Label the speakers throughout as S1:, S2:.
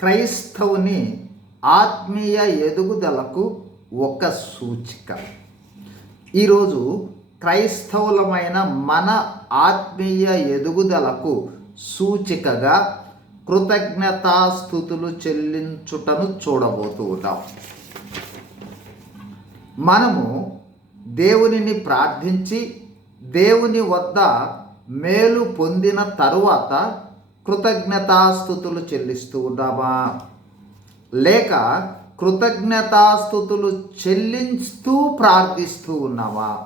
S1: క్రైస్తవుని ఆత్మీయ ఎదుగుదలకు ఒక సూచిక. ఈరోజు క్రైస్తవులమైన మన ఆత్మీయ ఎదుగుదలకు సూచికగా కృతజ్ఞతాస్థుతులు చెల్లించుటను చూడబోతూ ఉంటాం మనము దేవునిని ప్రార్థించి దేవుని వద్ద మేలు పొందిన తరువాత కృతజ్ఞతాస్థుతులు చెల్లిస్తూ ఉన్నామా లేక కృతజ్ఞతాస్థుతులు చెల్లిస్తూ ప్రార్థిస్తూ ఉన్నావా?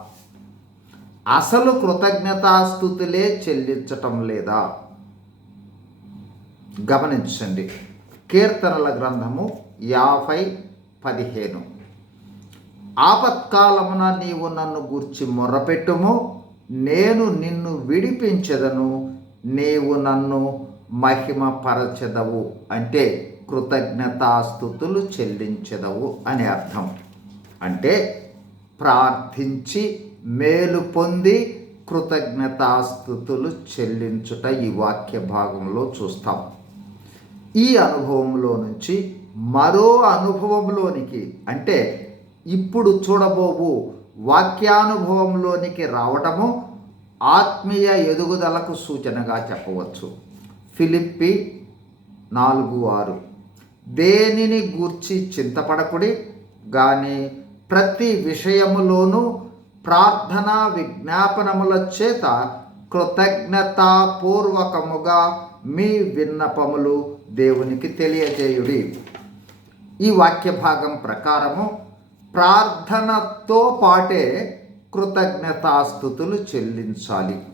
S1: అసలు కృతజ్ఞతాస్థుతులే చెల్లించటం లేదా? గమనించండి. కీర్తనల గ్రంథము యాభై పదిహేను. ఆపత్కాలమున నీవు నన్ను గూర్చి మొర్రపెట్టుము నేను నిన్ను విడిపించదను నీవు నన్ను మహిమపరచెదవు అంటే కృతజ్ఞతాస్థుతులు చెల్లించెదవు అని అర్థం. అంటే ప్రార్థించి మేలు పొంది కృతజ్ఞతాస్థుతులు చెల్లించుట ఈ వాక్య భాగంలో చూస్తాం. ఈ అనుభవంలో నుంచి మరో అనుభవంలోనికి అంటే ఇప్పుడు చూడబోవు వాక్యానుభవంలోనికి రావటము ఆత్మీయ ఎదుగుదలకు సూచనగా చెప్పవచ్చు. ఫిలిప్పి నాలుగు ఆరు. దేనిని గూర్చి చింతపడకుడి? కానీ ప్రతి విషయములోనూ ప్రార్థన విజ్ఞాపనముల చేత కృతజ్ఞతాపూర్వకముగా మీ విన్నపములు దేవునికి తెలియజేయుడి. ఈ వాక్య భాగం ప్రకారము ప్రార్థనతో పాటే కృతజ్ఞతాస్థుతులు చెల్లించాలి.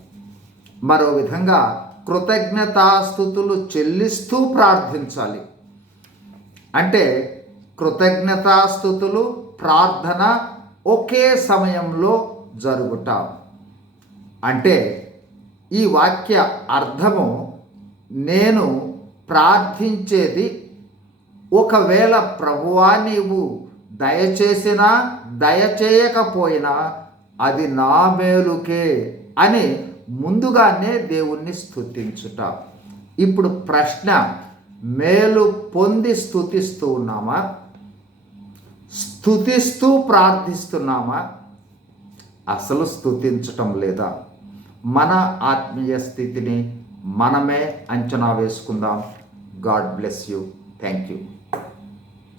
S1: మరో విధంగా కృతజ్ఞతాస్థుతులు చెల్లిస్తూ ప్రార్థించాలి. అంటే కృతజ్ఞతాస్థుతులు ప్రార్థన ఒకే సమయంలో జరుగుట. అంటే ఈ వాక్య అర్థము నేను ప్రార్థించేది ఒకవేళ ప్రభువా నీవు దయచేసినా దయచేయకపోయినా అది నా మేలుకే అని ముందుగానే దేవుణ్ణి స్థుతించుట ఇప్పుడు ప్రశ్న మేలు పొంది స్థుతిస్తూ ఉన్నామా? స్థుతిస్తూ ప్రార్థిస్తున్నామా? అసలు స్థుతించటం లేదా? మన ఆత్మీయ స్థితిని మనమే అంచనా వేసుకుందాం. God bless you. Thank you